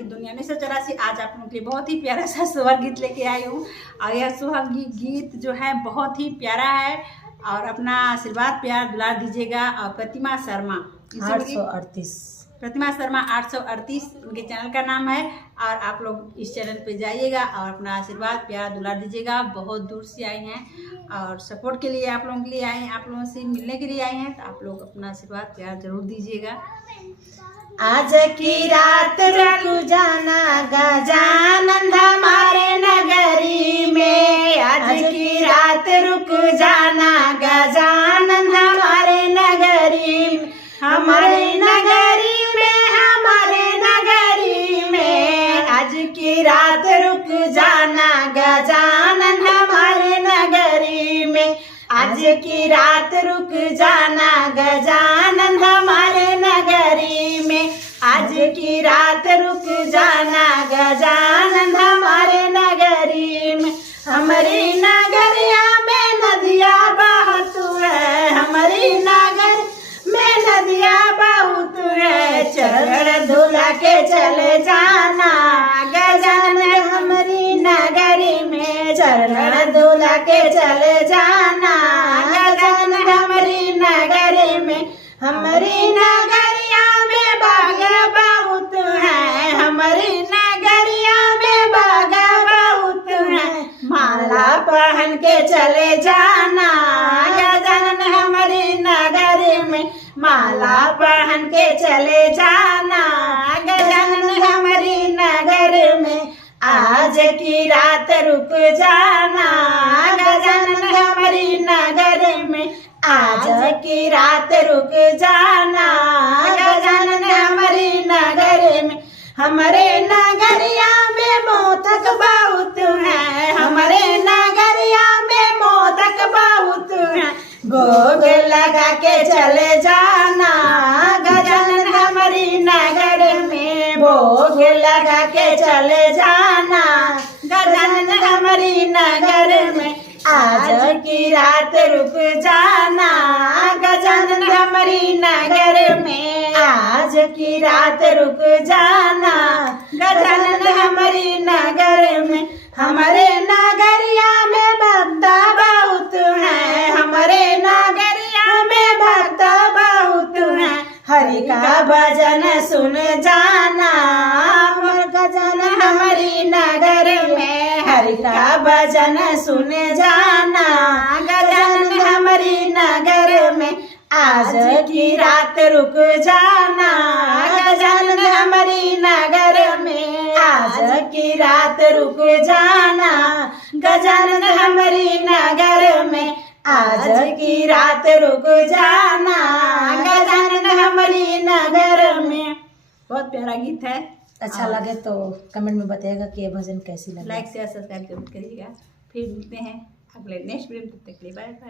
की दुनिया 1984। आज आप लोगों के लिए बहुत ही प्यारा सा सुहाग गीत लेके आई हूँ और यह सुहाग गीत जो है बहुत ही प्यारा है और अपना आशीर्वाद प्यार दुलार दीजिएगा। और प्रतिमा शर्मा 838 उनके चैनल का नाम है और आप लोग इस चैनल पे जाइएगा और अपना आशीर्वाद प्यार दुलार दीजिएगा। बहुत दूर से आई हैं और सपोर्ट के लिए आप लोगों के लिए आई हैं, आप लोगों से मिलने के लिए आई हैं, तो आप लोग अपना आशीर्वाद प्यार जरूर दीजिएगा। आज की रात रुक जाना गजानन हमारे नगरी में, आज की रात रुक जाना गजानन हमारे नगरी में, हमारे नगरी में, हमारे नगरी में। आज की रात रुक जाना गजानन हमारे नगरी में, आज की रात रुक जाना गजानन हमारे नगरी में, आज की रात रुक जाना गजानन हमारे नगरी में। हमारी नगरिया में नदिया बहुत है, हमारी नगर में नदिया बहुत है, चरण धुला के चले जाना गजानन हमारी नगरी में, चरण धुला के चले जाना गजानन हमारी नगरी में। हमारी नगरिया में बाग बहुत है, हमारी नगरिया में बाग बहुत है, माला पहन के चले जाना गजानन हमारी नगरी में, माला पहन के चले जाना गजानन हमारी नगर में। आज की रात रुक जाना गजानन हमारी नगर में, आज की रात रुक जाना गजानन हमारी नगर में। हमारे नगरिया में मोदक बहुत है, हमारे नगरिया में मोदक बहुत है, भोग लगा के चले जाना गजानन हमारी नगर में, भोग लगा के चले जाना गजानन हमारी नगर में। आज की रात रुक जाना गजानन हमारी नगर में, आज की रात रुक जाना गजानन हमारी नगर में। हमारे नगरिया में भक्त बहुत है, हमारे नगरिया में भक्त बहुत है, हरि का भजन सुन जाना गजानन हमारी नगर में, हरि का भजन सुन जाना गजानन हमारी नगर में। आज की रात रुक जाना गजानन हमारी नगर में, आज की रात रुक जाना गजानन हमारी नगर में, आज की रात रुक जाना गजानन हमारी नगर में। बहुत प्यारा गीत है। अच्छा लगे तो कमेंट में बताइएगा कि ये भजन कैसी लगे। लाइक शेयर सब्सक्राइब जरूर करिएगा। फिर मिलते हैं अगले नेक्स्ट वीडियो में, तब तक के लिए बाय बाय।